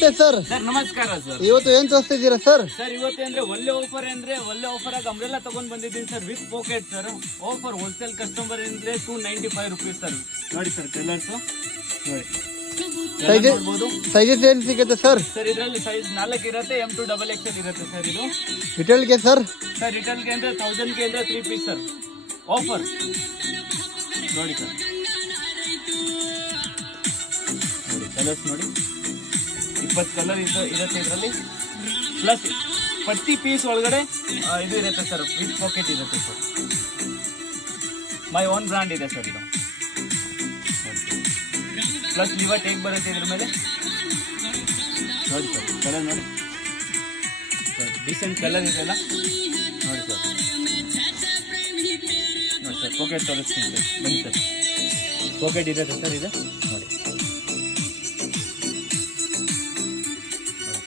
Sir sir ನಮಸ್ಕಾರ sir. ಇವತ್ತು ಏನ್ ತೋರಿಸ್ತಿದ್ದೀರಾ ಸರ್? ಸರ್ ಇವತ್ತು ಅಂದ್ರೆ ಒಳ್ಳೆ ಆಫರ್ ಆಗಿ ಅಂಬ್ರೆಲಾ ತಗೊಂಡ್ ಬಂದಿದ್ದೀನಿ sir, with packet sir. Offer wholesale customer ಅಂದ್ರೆ 295 ರುಪೀಸ್ ಸರ್. ನೋಡಿ ಸರ್ ಕಲರ್ಸ್ ನೋಡಿ. ಸೈಜಸ್ ಏನ್ ಸಿಗುತ್ತೆ ಸರ್? ಸರ್ ಇದರಲ್ಲಿ ಸೈಜ್ 4 ಇರುತ್ತೆ, M2 XXL ಇರುತ್ತೆ ಸರ್. ಇದು ರಿಟೇಲ್ಗೆ ಸರ್? ಸರ್ ರಿಟೇಲ್ಗೆ ಅಂದ್ರೆ 1000 ಗೆ ಅಂದ್ರೆ 3 ಪೀಸ್ ಸರ್ ಆಫರ್. ನೋಡಿ ಸರ್ ನೋಡಿ ಕಲರ್ಸ್ ನೋಡಿ, 20 ಕಲರ್ ಇರುತ್ತೆ ಇದರಲ್ಲಿ. ಪ್ಲಸ್ ಪ್ರತಿ ಪೀಸ್ ಒಳಗಡೆ ಇದು ಇರುತ್ತೆ ಸರ್, ವಿತ್ ಪಾಕೆಟ್ ಇರುತ್ತೆ ಸರ್. ಮೈ ಓನ್ ಬ್ರ್ಯಾಂಡ್ ಇದೆ ಸರ್ ಇದು. ಪ್ಲಸ್ ಲಿವರ್ ಟೇಕ್ ಬರುತ್ತೆ ಇದ್ರ ಮೇಲೆ. ನೋಡಿ ಸರ್ ಕಲರ್ ನೋಡಿ ಸರ್, ಡೀಸೆಂಟ್ ಕಲರ್ ಇದೆಲ್ಲ ನೋಡಿ ಸರ್. ನೋಡಿ ಸರ್ ಪಾಕೆಟ್ ತೋರಿಸ್ತೀನಿ ಸರ್, ಬನ್ನಿ ಸರ್. ಪಾಕೆಟ್ ಇರುತ್ತೆ ಸರ್ ಇದು ನೋಡಿ.